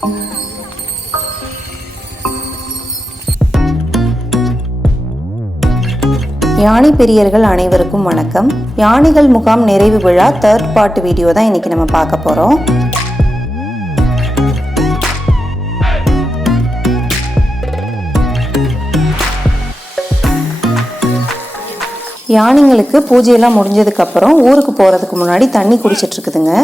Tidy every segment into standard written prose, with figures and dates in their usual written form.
யானை பிரியர்கள் அனைவருக்கும் வணக்கம். யானைகள் முகாம் நிறைவு விழா 3rd பார்ட் வீடியோ தான் இன்னைக்கு நம்ம பார்க்க போறோம். யானைங்களுக்கு பூஜையெல்லாம் முடிஞ்சதுக்கு அப்புறம் ஊருக்கு போறதுக்கு முன்னாடி தண்ணி குடிச்சிட்டு இருக்குதுங்க.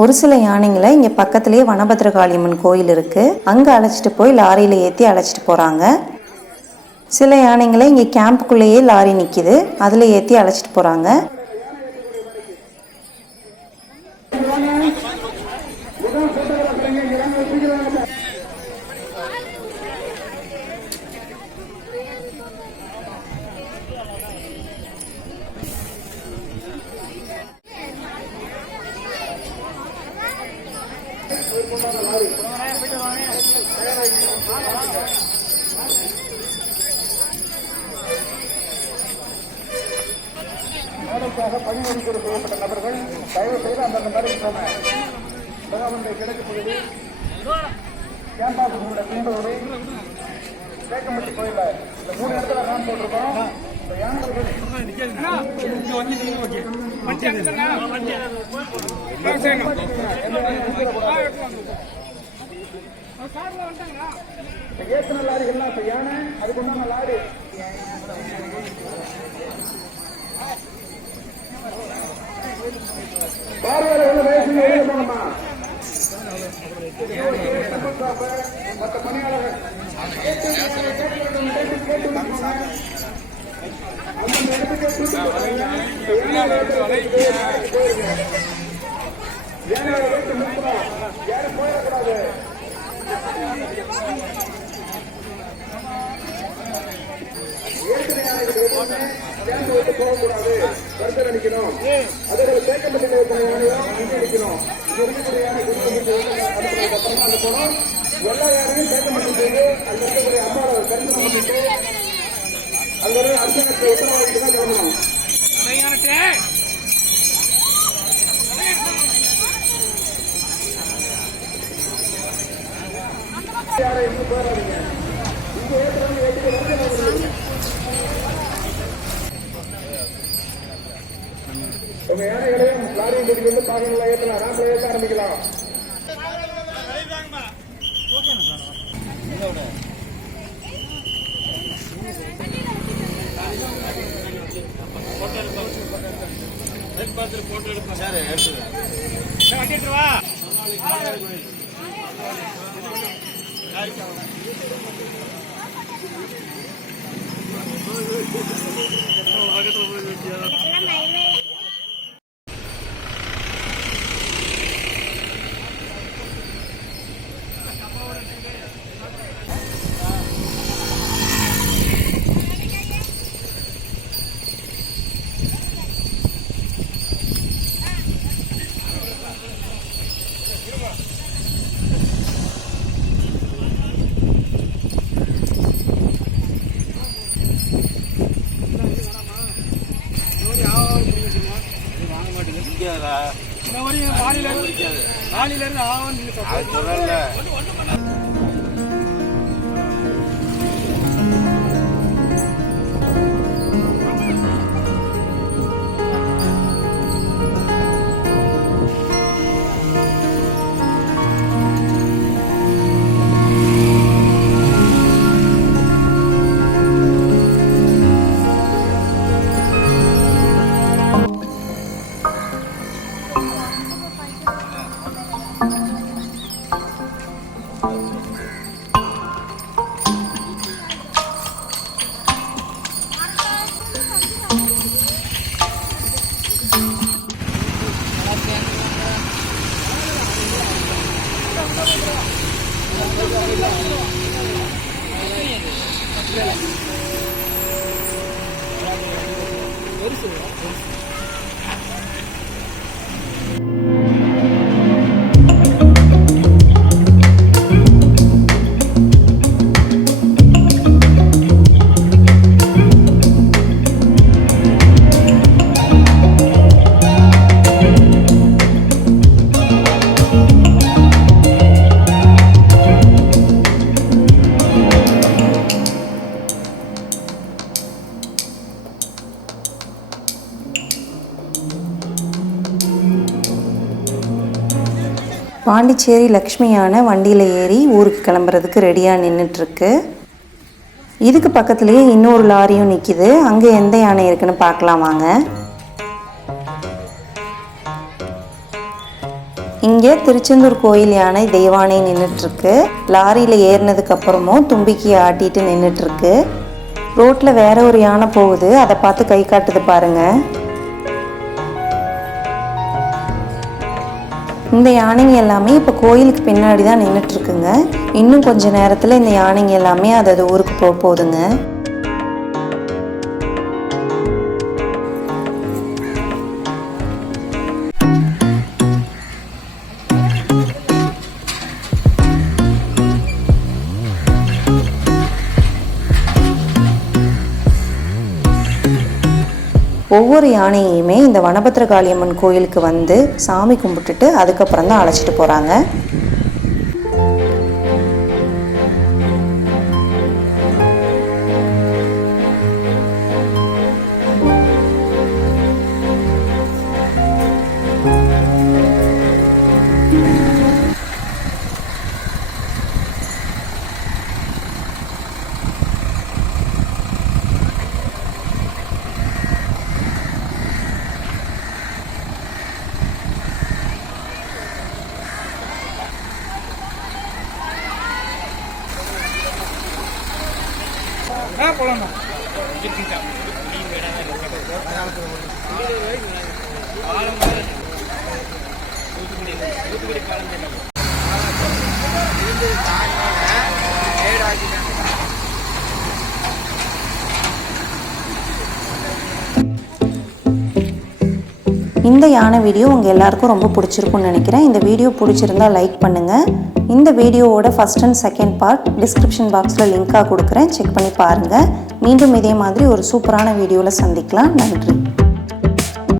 ஒரு சில யானைங்களை இங்க பக்கத்திலேயே வனபத்ரகாளியம்மன் கோயில் இருக்கு, அங்க அழைச்சிட்டு போய் லாரியில ஏத்தி அழைச்சிட்டு போறாங்க. சில யானைங்களை இங்க கேம்புக்குள்ளேயே லாரி நிக்குது, அதுல ஏத்தி அழைச்சிட்டு போறாங்க. பணிமுடிப்பு செய்யப்பட்ட நபர்கள் தயவு செய்து அந்தந்த மாதிரி போன முகாமுடைய கிழக்கு பகுதி கேம்பாசோட பின்பகுதி தேக்கம்பட்டி கோயில இந்த 3 இடத்துல நான் போட்டிருக்கோம். இந்த யானைகள் ஏற்றின லாரிகள்லாம் இப்ப யானை அதுக்கு உண்டான லாரி பார்வையாளர்கள் வயசுல எழுத போனோமா மற்ற பணியாளர்கள் அந்தந்த இடத்துக்கு ஏனைய வைத்து நிற்கிறோம், யாரும் போயிடக்கூடாது. ஏற்கனவே யானைகள் எதுவுமே சேர்ந்து வைத்து போகக்கூடாது, கருத்தர் அடிக்கணும். அதோட தேக்கப்பட்ட யானையும் அங்கே அடிக்கணும். இங்க இருக்கக்கூடிய யானை அப்புறமா அங்க போனோம். எல்லா யானையும் தேக்கப்பட்டு செய்து அங்க இருக்கக்கூடிய அம்மாவை கருத்து பண்ணிட்டு அங்க ஒரு அர்ச்சனத்தை உத்தரவாதிட்டு தான் கிளம்பணும். யாரை இன்னும் போறாதீங்க, இங்க ஏற்றுறவங்க ஏற்றுக்க வந்து உங்க யானைகளையும் லாரியும் கூட்டிட்டு வந்து பாகங்களை ஏற்றலாம், ராட்டில் ஏற்ற ஆரம்பிக்கலாம். பாண்டிச்சேரி லக்ஷ்மி யானை வண்டியில் ஏறி ஊருக்கு கிளம்புறதுக்கு ரெடியாக நின்றுட்டுருக்கு. இதுக்கு பக்கத்துலேயே இன்னொரு லாரியும் நிற்கிது. அங்கே எந்த யானை இருக்குன்னு பார்க்கலாம் வாங்க. இங்கே திருச்செந்தூர் கோயில் யானை தெய்வானை நின்றுட்டுருக்கு. லாரியில் ஏறினதுக்கு அப்புறமும் தும்பிக்கி ஆட்டிட்டு நின்றுட்டுருக்கு. ரோட்டில் வேற ஒரு யானை போகுது, அதை பார்த்து கை காட்டுது பாருங்கள். இந்த யானைங்க எல்லாமே இப்போ கோயிலுக்கு பின்னாடி தான் நின்றுட்டுருக்குங்க. இன்னும் கொஞ்சம் நேரத்தில் இந்த யானைங்க எல்லாமே அது ஊருக்கு போகுதுங்க. ஒவ்வொரு யானையுமே இந்த வனபத்திரகாளியம்மன் கோயிலுக்கு வந்து சாமி கும்பிட்டுட்டு அதுக்கப்புறம் தான் அழைச்சிட்டு போகிறாங்க. இந்த யானை வீடியோ உங்கள் எல்லாருக்கும் ரொம்ப பிடிச்சிருக்கும்னு நினைக்கிறேன். இந்த வீடியோ பிடிச்சிருந்தா லைக் பண்ணுங்கள். இந்த வீடியோவோட first and second part description பாக்ஸில் லிங்காக கொடுக்குறேன், செக் பண்ணி பாருங்கள். மீண்டும் இதே மாதிரி ஒரு சூப்பரான வீடியோவில் சந்திக்கலாம். நன்றி.